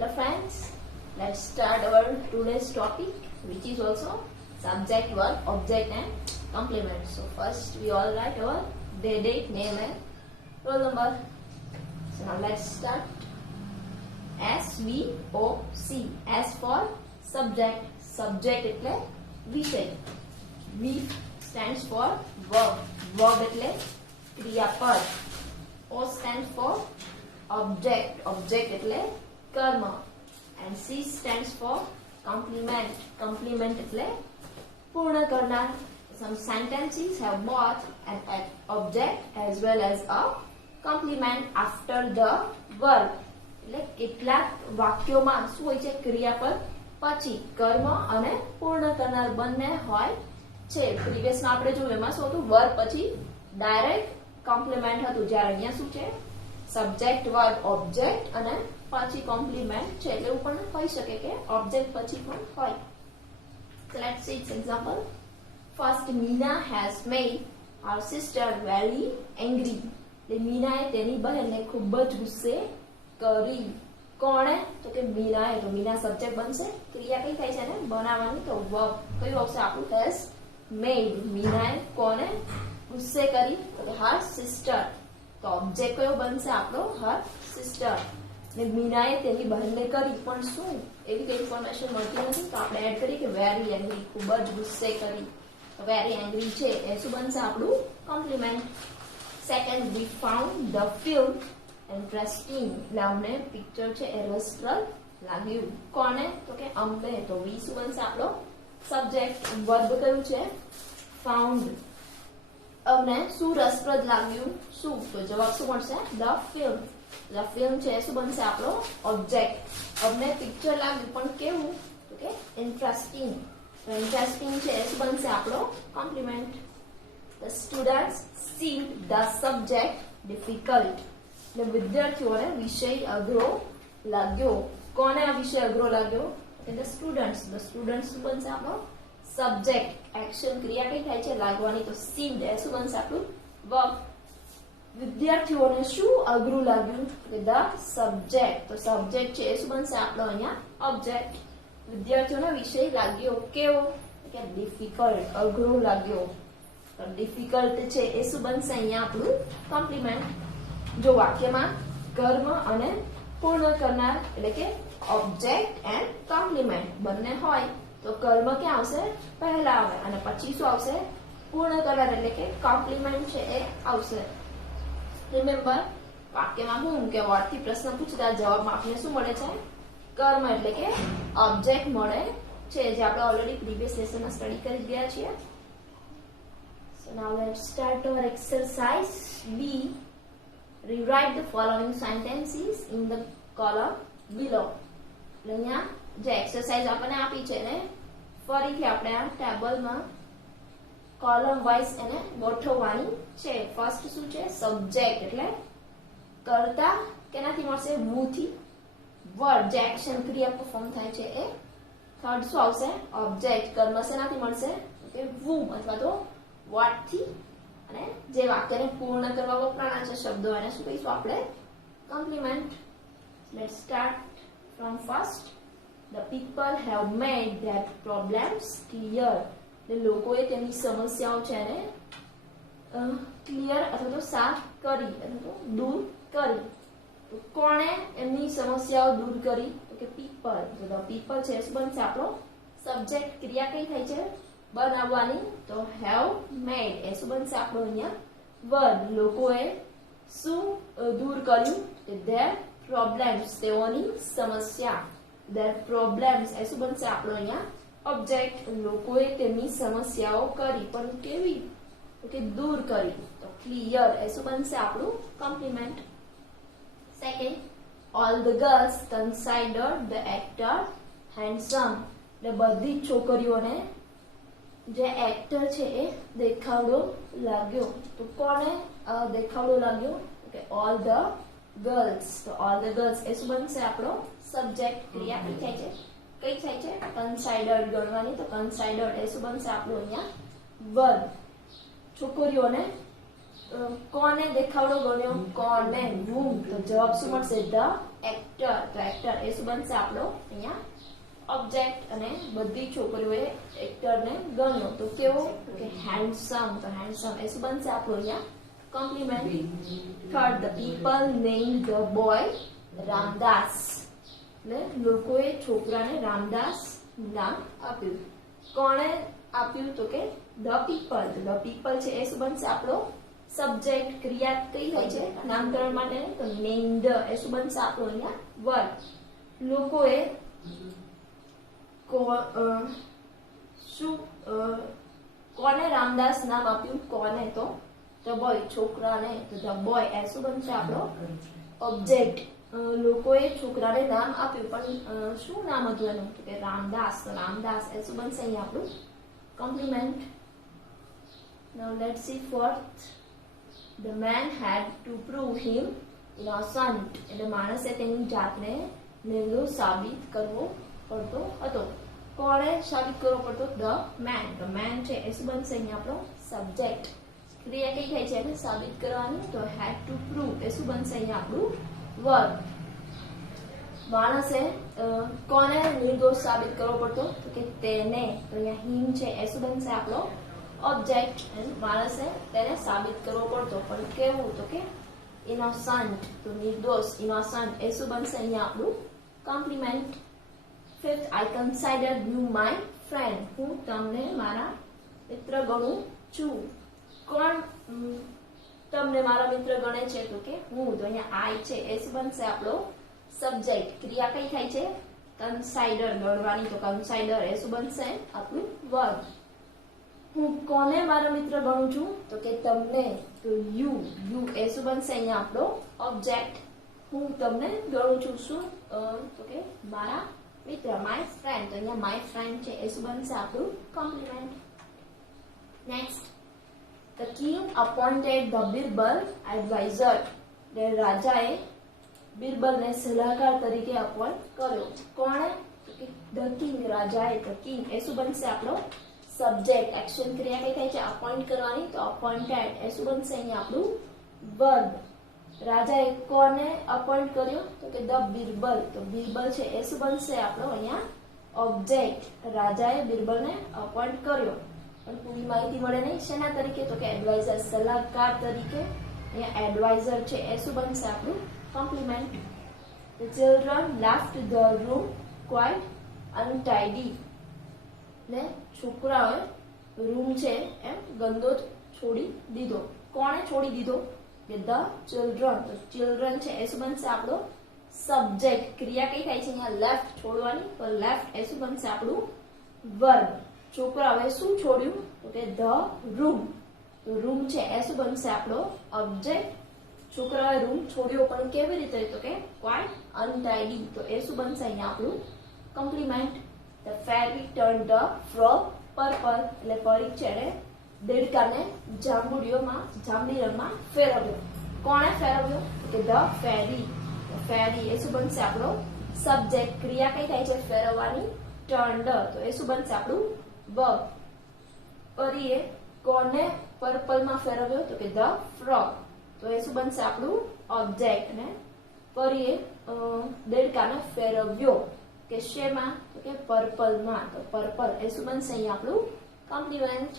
Hello friends, let's start our today's topic, which is also subject, verb, object and complement. So first we all write our day, date, name and roll number. So now let's start. SVOC. S for subject. Subject એટલે વિષય. V stands for verb. Verb એટલે ક્રિયાપદ. O stands for object. Object એટલે કર્મ. And C stands for complement. Complement એટલે પૂર્ણ કરનાર. Some sentences have both an object as well as a complement after the verb. એટલે કેટલાક વાક્યોમાં શું હોય છે, ક્રિયાપદ પછી કર્મ અને પૂર્ણ કરનાર બંને હોય છે. પ્રીવિયસમાં આપણે જોયું એમાં શું હતું, વર્બ પછી ડાયરેક્ટ કોમ્પ્લિમેન્ટ હતું, જ્યારે અહીંયા શું છે, સબ્જેક્ટ વર્બ ઓબ્જેક્ટ અને પછી કોમ્પ્લિમેન્ટ છે. એટલે એવું પણ કહી શકે કે ઓબ્જેક્ટ પછી પણ હોય. So let's see its example. First, Meena has made our sister very angry. એટલે મીનાએ તેની બહેનને ખૂબ જ ગુસ્સે કરી. કોણે? તો કે મીનાએ. તો મીના સબ્જેક્ટ બનશે. ક્રિયા કઈ થાય છે ને બનાવવાની, તો વર્બ કયું આવશે આપણું, હેઝ મેડ. મીનાએ કોને ગુસ્સે કરી? તો કે હર સિસ્ટર. તો ઓબ્જેક્ટ કયો બનશે આપણો, હર સિસ્ટર. ને મીનાએ તેની બહેનને કરી, પણ શું એવી કઈ ઇન્ફોર્મેશન મળતી નથી, તો આપણે એડ કરીએ કે વેરી એંગ્રી, ખૂબ જ ગુસ્સે કરી. તો વેરી એંગ્રી છે એ શું બનશે આપણું, compliment. Second, we found the film interesting. એટલે અમને પિક્ચર છે એ રસપ્રદ લાગ્યું. કોને? તો કે અમને. તો વી શું બનશે આપણો સબ્જેક્ટ. વર્બ કયું છે, ફાઉન્ડ. અમને શું રસપ્રદ લાગ્યું, શું? તો જવાબ શું મળશે, ધ ફિલ્મ. ધ ફિલ્મ છે શું બનશે આપણો ઓબ્જેક્ટ. અમને પિક્ચર લાગ્યું પણ કેવું, તો કે ઇન્ટરેસ્ટિંગ. તો ઇન્ટરેસ્ટિંગ છે શું બનશે આપણો compliment. The students seemed the subject difficult. એટલે વિદ્યાર્થીઓને વિષય અઘરો લાગ્યો. કોને આ વિષય અઘરો લાગ્યો? The students. ધ સ્ટુડન્ટ્સ શું બનશે આપણો સબ્જેક્ટ. એક્શન ક્રિયા કઈ થાય છે, લાગવાની. તો સીમ્ડ એ શું બનશે આપણું વર્બ. વિદ્યાર્થીઓને શું અઘરું લાગ્યું, ધ સબ્જેક્ટ. તો સબ્જેક્ટ છે એ શું બનશે આપણો અહીંયા ઓબ્જેક્ટ. વિદ્યાર્થીઓને વિષય લાગ્યો કેવો, કે ડિફિકલ્ટ, અઘરો લાગ્યો. તો ડિફિકલ્ટ છે એ શું બનશે અહીંયા આપણું કોમ્પ્લિમેન્ટ. જો વાક્યમાં કર્મ અને પૂર્ણ કરનાર એટલે કે ઓબ્જેક્ટ એન્ડ કોમ્પ્લિમેન્ટ બંને હોય, તો કર્મ ક્યાં આવશે, પહેલા આવે, અને પછી શું આવશે, પૂર્ણ કરનાર એટલે કે કોમ્પ્લિમેન્ટ છે એ આવશે. રિમેમ્બર, વાક્યમાં હું કે વર્ડથી પ્રશ્ન પૂછતા જવાબમાં આપણને શું મળે છે, કર્મ એટલે કે ઓબ્જેક્ટ મળે છે, જે આપણે ઓલરેડી પ્રીવિયસ લેસનમાં સ્ટડી કરી ગયા છીએ. So now let's start our exercise B. Rewrite the following sentences in the column below. અહીંયા જે એક્સરસાઇઝ આપણને આપી છે ને ફરીથી આપણે આ ટેબલમાં કોલમ વાઇઝ એને ગોઠવવાની છે. ફર્સ્ટ શું છે, સબ્જેક્ટ એટલે કર્તા કેનાથી મળશે, વુ થી. વર્ડ જે એક્શન ક્રિયા પરફોર્મ થાય છે એ. થર્ડ શું આવશે, ઓબ્જેક્ટ. કર્મ શેનાથી મળશે, કે વુ અથવા તો વોટ થી. અને જે વાક્યને પૂર્ણ કરવા વપરાના છે શબ્દો એને શું કહીશું આપણે, compliment. Let's start from first. The people have made their problems clear. એટલે લોકોએ તેમની સમસ્યાઓ છે એને ક્લિયર અથવા તો સાફ કરી અથવા તો દૂર કરી. તો કોણે એમની સમસ્યાઓ દૂર કરી, તો કે પીપલ. તો ધ પીપલ છે શું બનશે આપણો સબ્જેક્ટ. ક્રિયા કઈ થાય છે, બનાવવાની. તો હેવ મેડ એ શું બનશે આપણો અહીંયા વર્બ. લોકોએ શું દૂર કર્યું, ધેર પ્રોબ્લેમ્સ, તેઓની સમસ્યા. ધેર પ્રોબ્લેમ્સ એ શું બનશે આપણો અહીંયા ઓબ્જેક્ટ. લોકોએ તેમની સમસ્યાઓ કરી, પણ કેવી, તો કે દૂર કરી. તો ક્લિયર એ શું બનશે આપણું compliment. Second, all the girls considered the actor handsome. એટલે બધી જ છોકરીઓને જે એક્ટર છે એ દેખાવડો લાગ્યો. તો કોને દેખાવડો લાગ્યો, કે ઓલ ધ ગર્લ્સ. તો ઓલ ધ ગર્લ્સ એ શું બનશે આપણો સબ્જેક્ટ. ક્રિયા કઈ થાય છે, કઈ થાય છે, કન્સાઇડર્ડ ગણવાની. તો કન્સાઇડર્ડ એ શું બનશે આપણું અહીંયા વર્બ. છોકરીઓને કોને દેખાવડો ગણ્યો, કોને, whom. તો જવાબ શું મળશે, ધ એક્ટર. એક્ટર, તો એક્ટર એ શું બનશે આપણો અહીંયા ઓબ્જેક્ટ, અને બધી છોકરીઓએ એક્ટરને ગણ્યો તો કેવો કે હેન્ડસમ, તો હેન્ડસમ એ શું બનશે આપણું અહીંયા compliment. Third, the people named the boy Ramdas, એટલે લોકોએ છોકરાને રામદાસ નામ આપ્યું. કોણે આપ્યું તો કે ધ પીપલ, ધ પીપલ છે એ શું બનશે આપણો સબ્જેક્ટ. ક્રિયા કઈ હોય છે નામકરણ માટે, તો નેમ્ડ એ શું બનશે આપણો અહીંયા વર્બ. લોકોએ કોને રામદાસ નામ આપ્યું, કોને તો ધ બોય, છોકરાને, તો ધ બોય એ શું બનશે આપણો ઓબ્જેક્ટ. લોકોએ છોકરાને નામ આપ્યું, પણ શું નામ હતું એનું તો કે રામદાસ, તો રામદાસ એ શું બનશે અહીંયા આપણું compliment. Now let's see fourth. The man had to prove him innocent, એટલે માણસે તેની જાતને નિર્દોષ સાબિત કરવો પડતો હતો. કોણે સાબિત કરવો પડતો? ધ મેન, ધ મેન છે એ શું બનશે અહીંયા આપણો સબ્જેક્ટ. ક્રિયા કઈ થાય છે એને સાબિત કરવાની, તો had to prove એ શું બનશે અહીંયા આપણું વર્બ. માણસે કોને નિર્દોષ સાબિત કરવો પડતો તો કે તેને, તો અહીંયા હિમ છે એ શું બનશે આપણો ઓબ્જેક્ટ. માણસે તેને સાબિત કરવો પડતો, પણ કેવું તો કે ઇનોસન્ટ, તો નિર્દોષ, ઇનોસન્ટ એ શું બનશે અહીંયા આપણું compliment. Fifth, I consider you my friend, હું તમને મારા મિત્ર ગણું છું. કોણ તમને મારા મિત્ર ગણે છે તો કે હું, તો અહીંયા આઈ છે એ શું બનશે આપણો સબ્જેક્ટ. ક્રિયા કઈ થાય છે કન્સાઇડર, ગણવાની, તો કન્સાઇડર એ શું બનશે આપણું વર્બ. હું કોને મારા મિત્ર ગણું છું તો કે તમને, તો યુ, યુ એ શું બનશે અહીંયા આપણો ઓબ્જેક્ટ. હું તમને ગણું છું શું તો કે મારા મિત્ર, માય ફ્રેન્ડ, તો અહીંયા માય ફ્રેન્ડ છે એ શું બનશે આપણું compliment. Next, the king appointed the Birbal adviser, એટલે રાજાએ બિરબલને સલાહકાર તરીકે અપોઇન્ટ કર્યો. કોણે તો કે ધ કિંગ, રાજાએ, તો કિંગ એ શું બનશે આપણો સબ્જેક્ટ. એક્શન ક્રિયા કઈ થાય છે અપોઇન્ટ કરવાની, તો અપોઇન્ટેડ એ શું બનશે અહીંયા આપણું વર્બ. રાજાએ કોને અપોઇન્ટ કર્યો તો કે ધ બિરબલ, તો બિરબલ છે એ શું બનશે આપણો અહીંયા ઓબ્જેક્ટ. રાજાએ બિરબલને અપોઇન્ટ કર્યો, પણ પૂરી માહિતી મળે નહીં શેના તરીકે તો કે એડવાઇઝર, સલાહકાર તરીકે. અહીંયા એડવાઇઝર છે એ શું બનશે આપણું compliment. The children left the room quite untidy, ને છોકરાઓએ રૂમ છે એમ ગંદો છોડી દીધો. કોણે છોડી દીધો કે ધ ચિલ્ડ્રન, તો ચિલ્ડ્રન છે એ શું બનશે આપણો સબ્જેક્ટ. ક્રિયા કઈ થાય છે અહીંયા લેફ્ટ, છોડવાની, તો લેફ્ટ એ શું બનશે આપણું વર્બ. છોકરાઓએ શું છોડ્યું તો કે ધ રૂમ, તો રૂમ છે એ શું બનશે આપણો ઓબ્જેક્ટ. છોકરાઓએ રૂમ છોડ્યો, પણ કેવી રીતે તો કે ક્વાઇટ અનટાઇડી, તો એ શું બનશે અહીંયા આપણું compliment. The fairy turned the frog purple, એટલે પરીખ છે એને દેડકાને જાંબુડી રંગમાં ફેરવ્યો. કોણે ફેરવ્યો કે ધ ફેરી, ફેરી એ શું બનશે આપણો સબ્જેક્ટ. ક્રિયા કઈ થાય છે ફેરવવાની, ટર્ન્ડ, તો એ શું બનશે આપણું વર્બ. પરીએ કોને પર્પલમાં ફેરવ્યો તો કે ધ ફ્રોગ, તો એ શું બનશે આપણું ઓબ્જેક્ટ. અને પરીએ દેડકાને ફેરવ્યો કે શેમાં તો કે પર્પલમાં, તો પર્પલ એ શું બનશે અહીંયા આપણું કોમ્પ્લિમેન્ટ.